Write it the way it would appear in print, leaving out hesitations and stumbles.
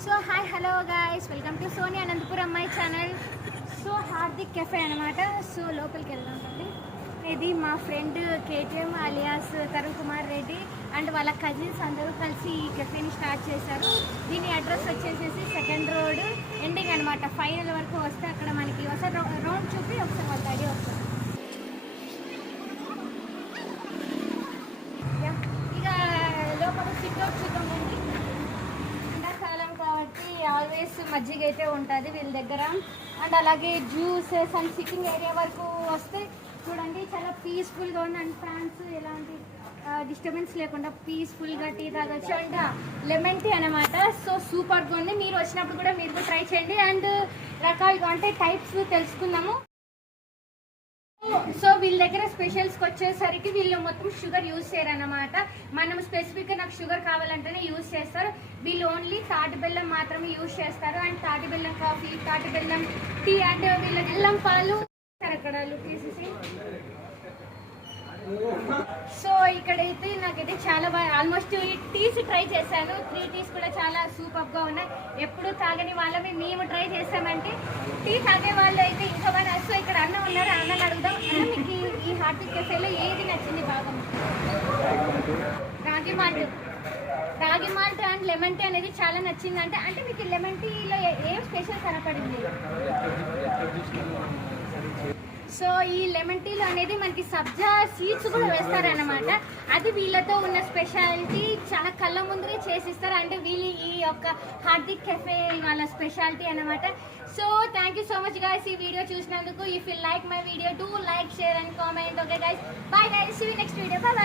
So hi hello guys, welcome to Sony Anantapur my channel. So Hardik cafe అనమాట. So లోపలికి వెళ్దాం అండి. ఇది మా friend KTM alias Tarun Kumar Reddy and వాళ్ళ కజిన్స్ అందరూ కలిసి ఈ కెఫేని స్టార్ట్ చేశారు. దీని అడ్రస్ వచ్చేసేసి సెకండ్ రోడ్ ఎండింగ్ అనమాట. ఫైనల్ వరకు వస్తే అక్కడ మనకి ఒకసారి రౌండ్ చూపి ఒకసారి వాళ్ళ ఐడియా వస్తుంది. ఇక లోపల సిట్అవుట్ చూద్దామండి. ఎండాకాలం కాబట్టి ఆల్వేస్ మజ్జిగ అయితే ఉంటుంది వీళ్ళ దగ్గర. అండ్ అలాగే జ్యూసెస్ అండ్ సిట్టింగ్ ఏరియా వరకు వస్తే చూడండి చాలా పీస్ఫుల్గా ఉంది. అండ్ ఫ్యాన్స్ ఎలాంటి డిస్టర్బెన్స్ లేకుండా పీస్ఫుల్గా టీ తాగొచ్చు. అండ్ లెమన్ టీ అనమాట. సో సూపర్గా ఉంది. మీరు వచ్చినప్పుడు కూడా మీరు కూడా ట్రై చేయండి. అండ్ రకాలుగా అంటే టైప్స్ తెలుసుకుందాము. సో వీళ్ళ దగ్గర స్పెషల్స్కి వచ్చేసరికి వీళ్ళు మొత్తం షుగర్ యూజ్ చేయరన్నమాట. మనం స్పెసిఫిక్గా నాకు షుగర్ కావాలంటేనే యూజ్ చేస్తారు. వీళ్ళు ఓన్లీ తాటి బెల్లం మాత్రమే యూజ్ చేస్తారు. అండ్ తాటి బెల్లం కాఫీ, తాటి బెల్లం టీ, అండ్ వీళ్ళ బెల్లం పాలు అక్కడ లుక్ తీసేసి. సో ఇక్కడైతే నాకైతే చాలా బాగా ఆల్మోస్ట్ ఈ టీస్ ట్రై చేశాను. 3 టీస్ కూడా చాలా సూపర్గా ఉన్నాయి. ఎప్పుడు తాగని వాళ్ళమే మేము ట్రై చేసామంటే టీ తాగే వాళ్ళు అయితే ఇంకా బాగా. సో ఇక్కడ అన్న ఉన్నారు, అన్నని అడుగుదాం. అన్న మీకు ఈ హార్దిక్ కెఫేలో ఏది నచ్చింది బాగా? రాగి మాల్ట్ అండ్ లెమన్ టీ అనేది చాలా నచ్చింది. అంటే మీకు లెమన్ టీలో ఏం స్పెషల్ కనపడింది? సో ఈ లెమన్ టీలో అనేది మనకి సబ్జా సీడ్స్ కూడా వేస్తారనమాట. అది వీళ్ళతో ఉన్న స్పెషాలిటీ. చాలా కళ్ళ ముందరే చేసిస్తారు. అంటే వీళ్ళు ఈ యొక్క హార్దిక్ కెఫే వాళ్ళ స్పెషాలిటీ అనమాట. So thank you so much guys ఈ వీడియో చూసినందుకు. If you like my video do like, share and comment. Okay guys, bye guys, see you next video. Bye.